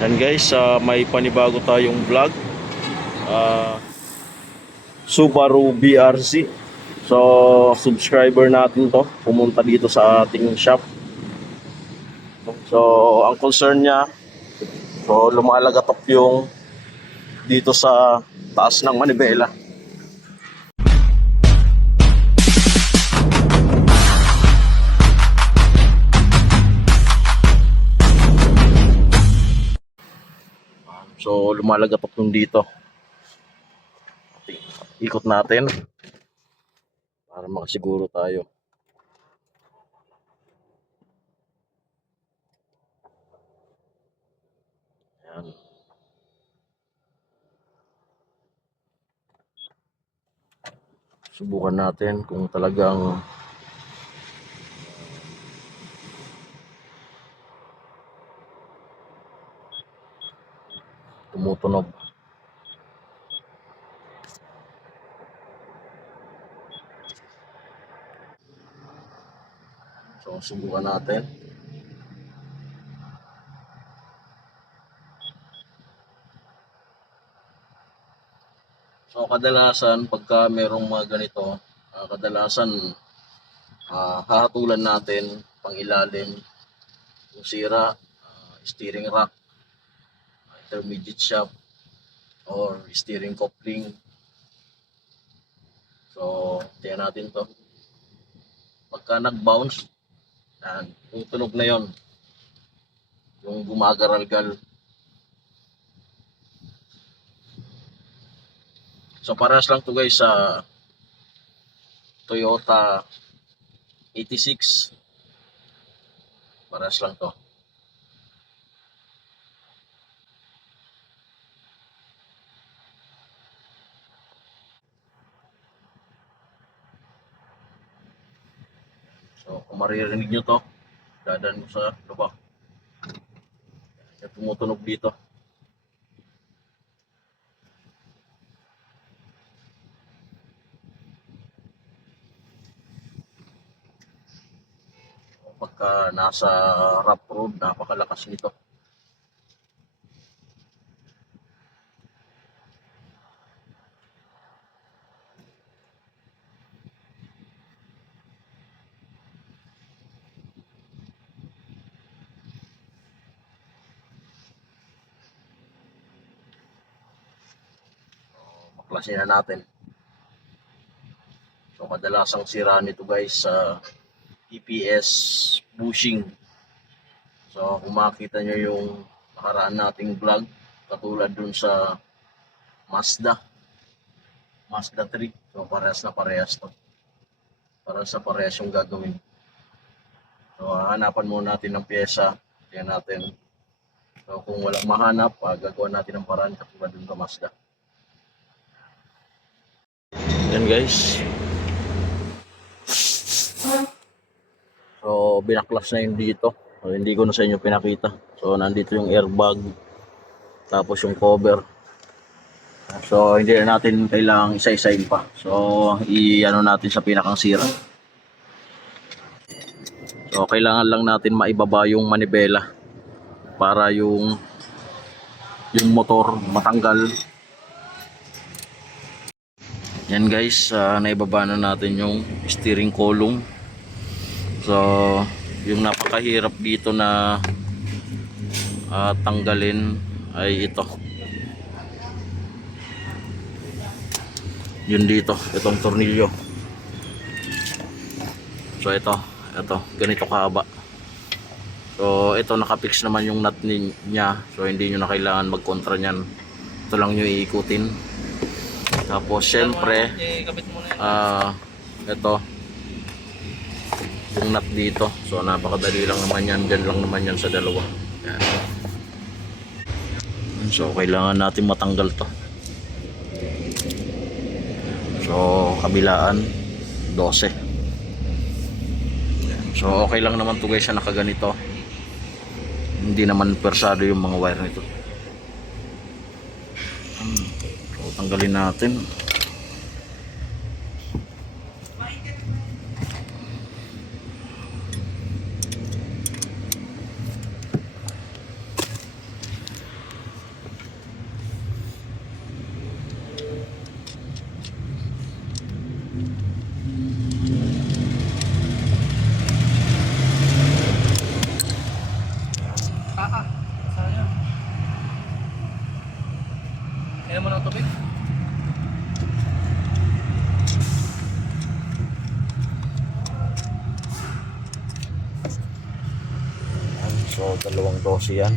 Yan guys, may panibago tayong vlog. ah, Subaru BRZ. So, subscriber natin to, pumunta dito sa ating shop. So, ang concern niya, so lumalagatok yung dito sa taas ng manibela. So, lumalagatok yung dito. Ikot natin para makasiguro tayo. Yan. Subukan natin kung talagang tumutunog. So, subukan natin. So, kadalasan pagka merong mga ganito, kadalasan hahatulan natin pang ilalim yung sira, steering rack, intermediate shaft, or steering coupling. So, tingnan natin to. Pagka nag-bounce, yung tunog na yon, yung gumagaralgal. So, parehas lang to guys sa Toyota 86. Parehas lang to. So, kung maririnig nyo to, dadaan mo sa lubak. Yung tumutunog dito. Pagka nasa rough road, napakalakas nito. Maklasin na natin. So, kadalasang sira nito guys sa EPS bushing. So, kung makita nyo yung nakaraan nating vlog, katulad dun sa Mazda 3. So, parehas na parehas to. Parehas na parehas yung gagawin. So, hanapan muna natin ng pyesa. Tingnan natin. So, kung walang mahanap, gagawa natin ng paraan katulad dun sa Mazda. Yan guys. So, binaklas na yun dito. So, hindi ko na sa inyo pinakita. So, nandito yung airbag. Tapos yung cover. So, hindi na natin kailangang isa-isain pa. So, i-ano natin sa pinakang sira. So, kailangan lang natin maibaba yung manibela para yung motor matanggal. Yan guys, naibaba na natin yung steering column. So, yung napakahirap dito na tanggalin ay ito. Yun dito, itong tornilyo. So ito, ganito kahaba. So ito nakapix naman yung nut niya. So hindi nyo na kailangan magkontra nyan. Ito lang nyo iikutin. Tapos syempre, ito yung nut dito. So napakadali lang naman yan. Dyan lang naman yan sa dalawa. Yan. So kailangan natin matanggal to. So kabilaan 12. So okay lang naman to guys na nakaganito. Hindi naman persado yung mga wire nito. So tanggalin natin. Kaya mo ng tubig? So, 2 yan.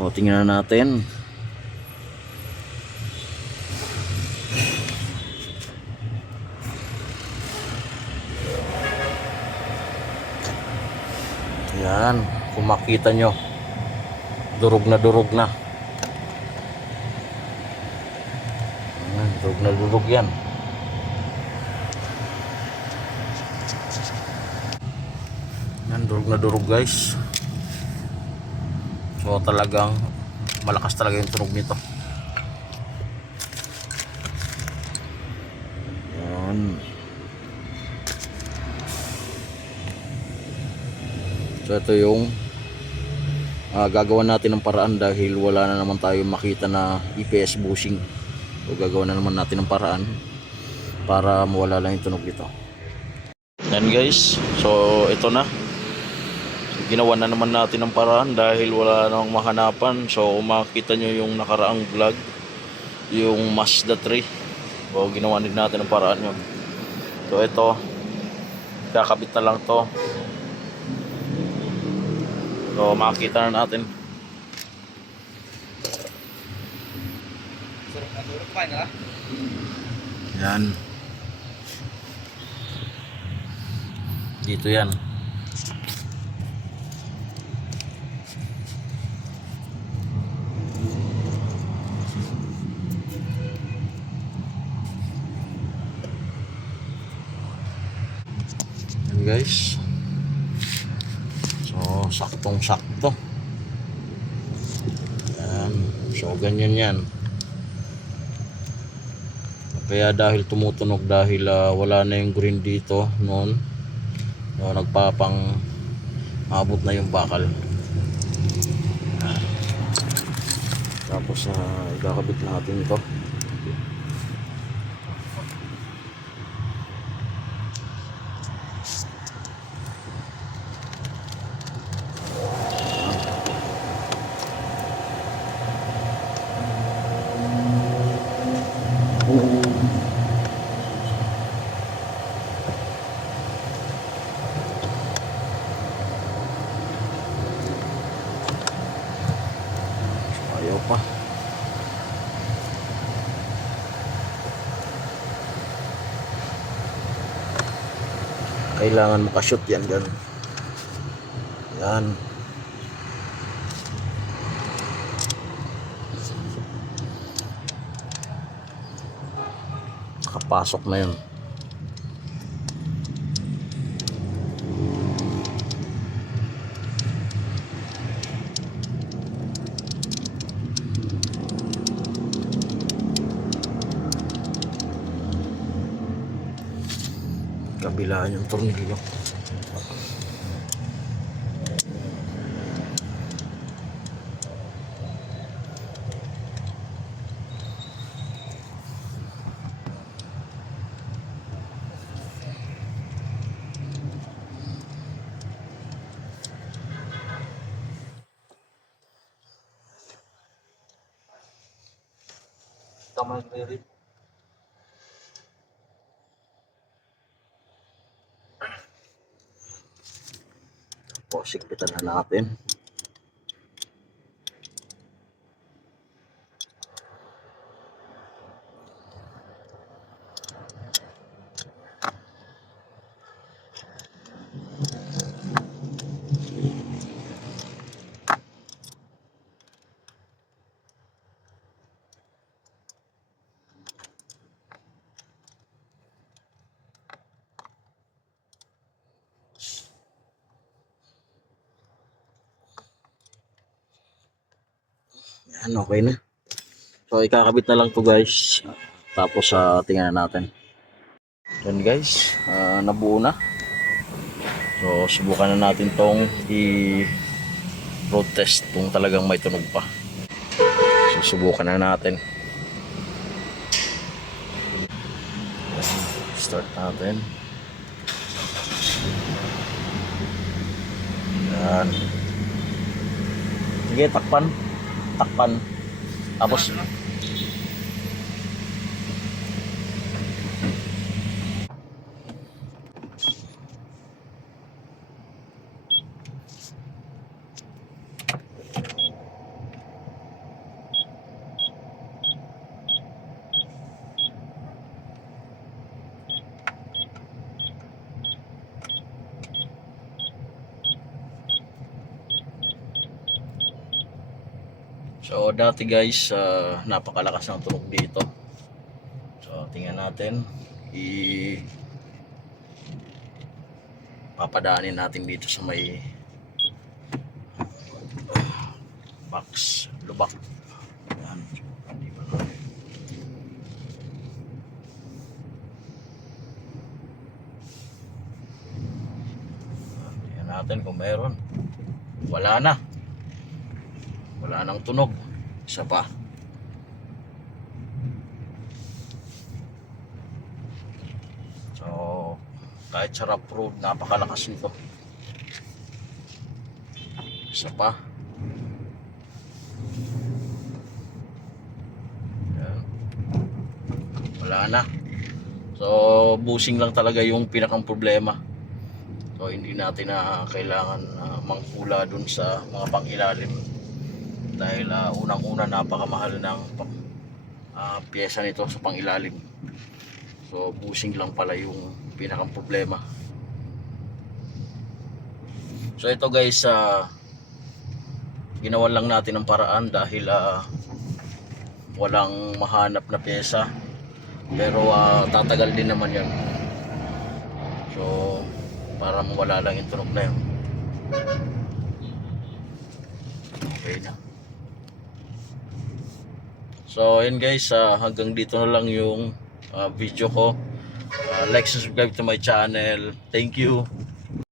O, tingnan natin. Yan, kung makita nyo, durog na durog na. Ayan, durog na durog yan. Yan, durog na durog guys. So talagang malakas talaga yung tunog nito. Yan. So ito yung gagawa natin ng paraan dahil wala na naman tayo makita na EPS bushing. So gagawa na naman natin ng paraan para mawala lang yung tunog nito. Yan guys, so ito na. Ginawa na naman natin ng paraan dahil wala namang mahanapan. So makita nyo yung nakaraang vlog, yung Mazda 3. So ginawa din natin ng paraan yun. So ito, kakabit na lang to. So makikita na natin. Yan. Dito yan. Yan guys. So saktong sakto. Yan. So ganyan yan. Kaya dahil tumutunog dahil wala na yung green dito noon, no, nagpapang abot na yung bakal. Tapos ikakabit natin ito. Ayaw pa. Kailangan makashoot yan ganun. Yan. Nakapasok na yun. Kabilaan yung tornilyo. Tama yung clear. Tapos sikpitan na natin. Yan, okay na. So ikakabit na lang to guys. Tapos tingnan natin. Yan guys, nabuo na. So subukan na natin tong i-road test kung talagang may tunog pa. So subukan na natin. Start natin. Yan. Sige, takpan. Tapos So dati guys, napakalakas ng tunog dito. So tingnan natin, papadaanin natin dito sa may box, lubak. Yan. Hindi ba na? Tingnan natin kung meron. Wala na. Wala nang tunog. Isa pa. So, kahit sarap road, napakalakas nito. Isa pa. Yan. Wala na. So, bushing lang talaga yung pinakang problema. So, hindi natin na kailangan mangkula dun sa mga pangilalim. Dahil unang-una napakamahal ng pyesa nito sa pangilalim. So bushing lang pala yung pinakang problema. So ito guys, ginawan lang natin ng paraan dahil walang mahanap na pyesa. Pero tatagal din naman yan. So para mawala lang yung tunog na yun. Okay na. So yun guys, hanggang dito na lang yung video ko. Like, subscribe to my channel. Thank you.